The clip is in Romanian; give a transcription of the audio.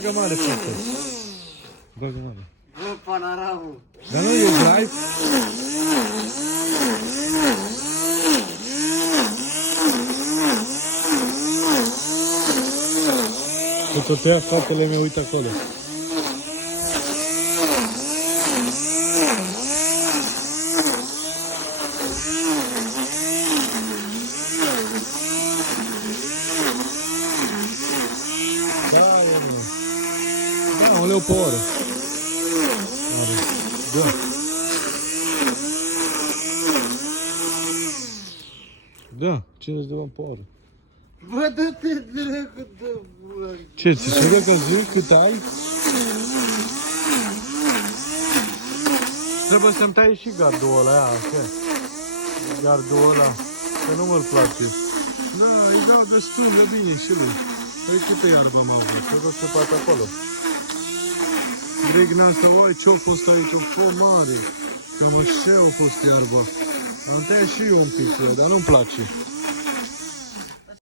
bagă mare foarte. Bagă mare. Bă, panoramul. Dar nu e live? Că tot ia faptele meu, uite acolo. Da, un leu pe oră. Da. Da, 50 de bani pe oră. Bă, dă-te dracu, dă, bă. Ce, ți se că zic cât ai? Trebuie să-mi tai și gardul ăla, ia, așa. Gardul ăla, că nu mă-l place. Da, îi dau destul de bine și lui. Păi câtă iarbă am avut? Trebuie să fac acolo. Greg n-asta, oi, ce-a fost aici? O fost mare. Cam așa a fost iarba. Am tăiat și eu un pic, dar nu-mi place.